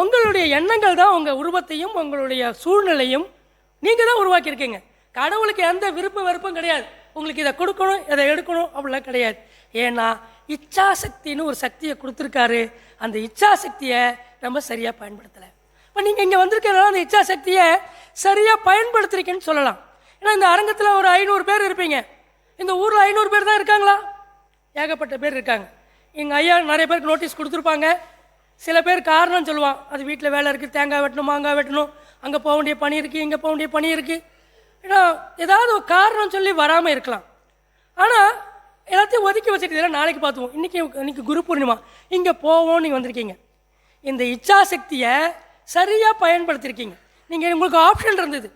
உங்களுடைய எண்ணங்கள் தான் உங்கள் உருவத்தையும் உங்களுடைய சூழ்நிலையும் நீங்கள் தான் உருவாக்கியிருக்கீங்க. கடவுளுக்கு எந்த விருப்ப வெறுப்பும் கிடையாது. உங்களுக்கு இதை கொடுக்கணும் இதை எடுக்கணும் அப்படிலாம் கிடையாது. ஏன்னா இச்சாசக்தின்னு ஒரு சக்தியை கொடுத்துருக்காரு. அந்த இச்சாசக்தியை நம்ம சரியாக பயன்படுத்தலை. இப்போ நீங்கள் இங்கே வந்திருக்கிறதால அந்த இச்சாசக்தியை சரியாக பயன்படுத்திருக்கேன்னு சொல்லலாம். ஏன்னா இந்த அரங்கத்தில் ஒரு ஐநூறு பேர் இருப்பீங்க. இந்த ஊரில் ஐநூறு பேர் தான் இருக்காங்களா? ஏகப்பட்ட பேர் இருக்காங்க. எங்கள் ஐயா நிறைய பேருக்கு நோட்டீஸ் கொடுத்துருப்பாங்க. சில பேர் காரணம் சொல்லுவான் அது வீட்டில் வேலை இருக்குது தேங்காய் வெட்டணும் மாங்காய் வெட்டணும் அங்கே போக வேண்டிய பணி இருக்குது இங்கே போக வேண்டிய பணி இருக்குது ஏன்னா ஏதாவது ஒரு காரணம் சொல்லி வராமல் இருக்கலாம். ஆனால் எல்லாத்தையும் ஒதுக்கி வச்சுட்டு நாளைக்கு பார்த்துவோம். இன்றைக்கி இன்னைக்கு குரு பூர்ணிமா. இங்கே போவோம் நீங்கள் வந்திருக்கீங்க. இந்த இச்சாசக்தியை சரியாக பயன்படுத்தியிருக்கீங்க நீங்கள் உங்களுக்கு ஆப்ஷன் இருந்தது.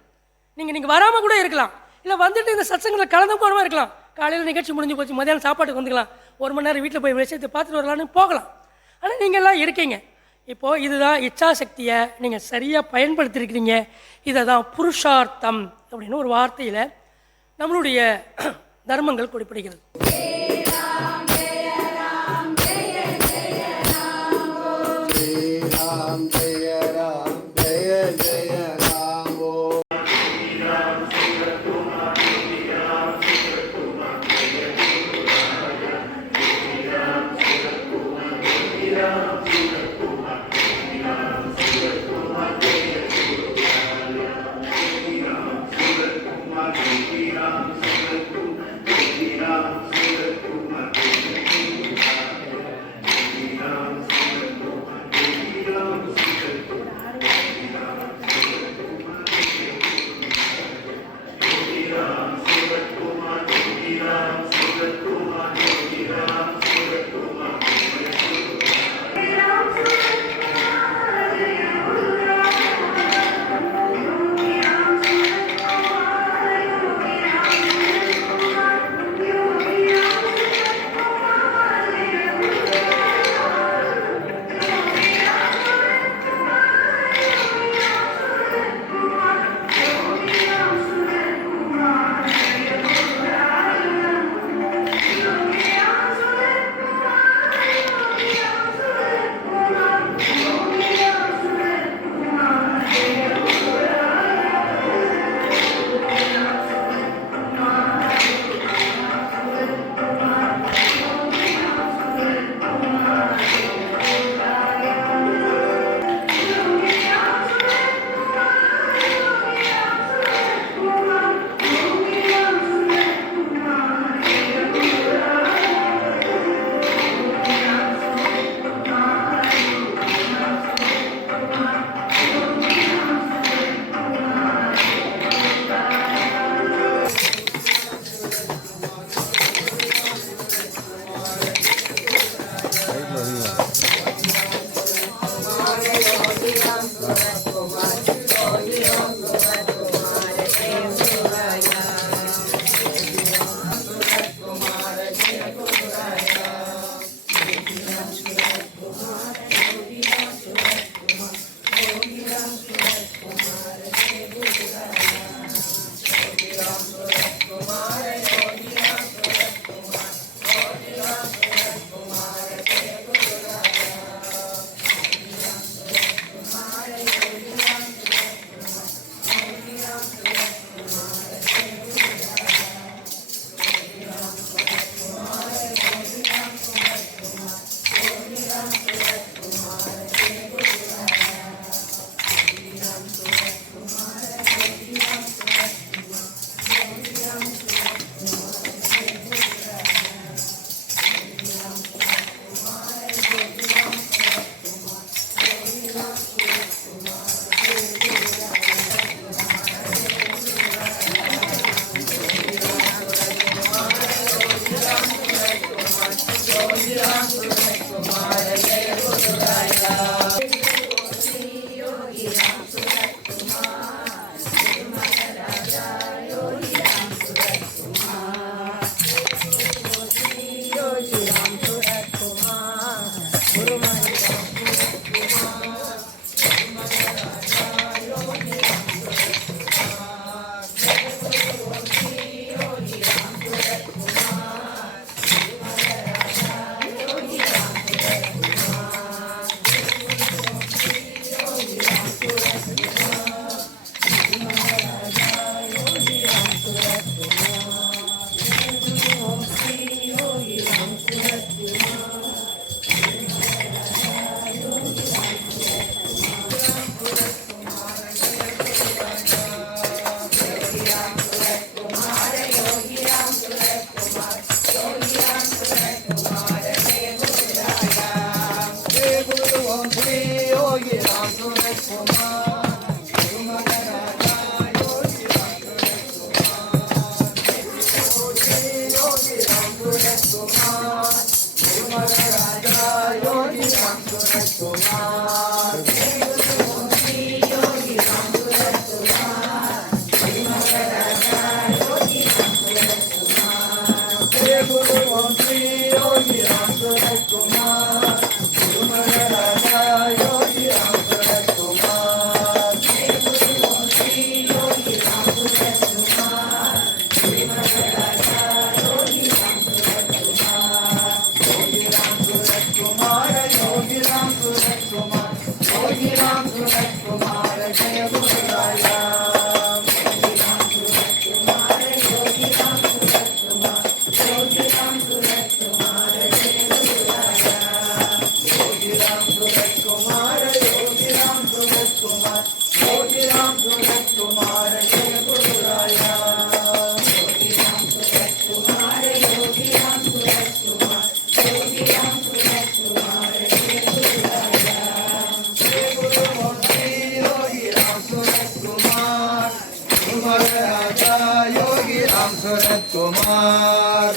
நீங்கள் நீங்கள் வராமல் கூட இருக்கலாம். இல்லை வந்துட்டு இந்த சத்சங்கத்தில் கலந்து போகாமல் இருக்கலாம். காலையில் நிகழ்ச்சி முடிஞ்சு போச்சு மதியானம் சாப்பாட்டுக்கு வந்துக்கலாம். ஒரு மணி நேரம் வீட்டில் போய் விஷயத்தை பார்த்துட்டு வரலான்னு போகலாம். ஆனால் நீங்கள்லாம் இருக்கீங்க. இப்போது இதுதான் இச்சாசக்தியை நீங்கள் சரியாக பயன்படுத்தியிருக்கிறீங்க இதை தான் புருஷார்த்தம் அப்படின்னு ஒரு வார்த்தையில் நம்மளுடைய தர்மங்கள் குறிப்பிடுகிறது. Argentina. aí, ó. Subhanallah. मर राजा योगी राम शरद कुमार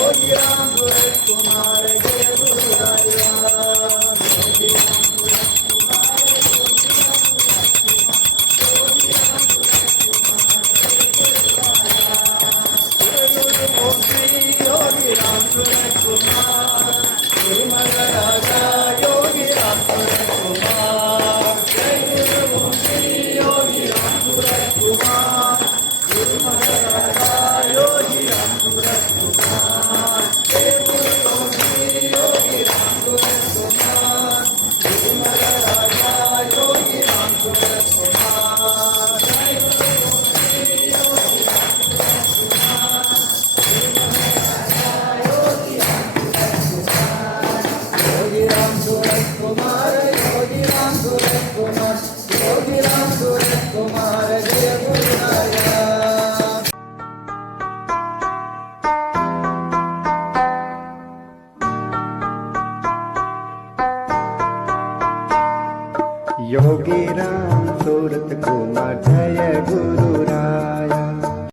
போகிறான் துறை குமார தேவ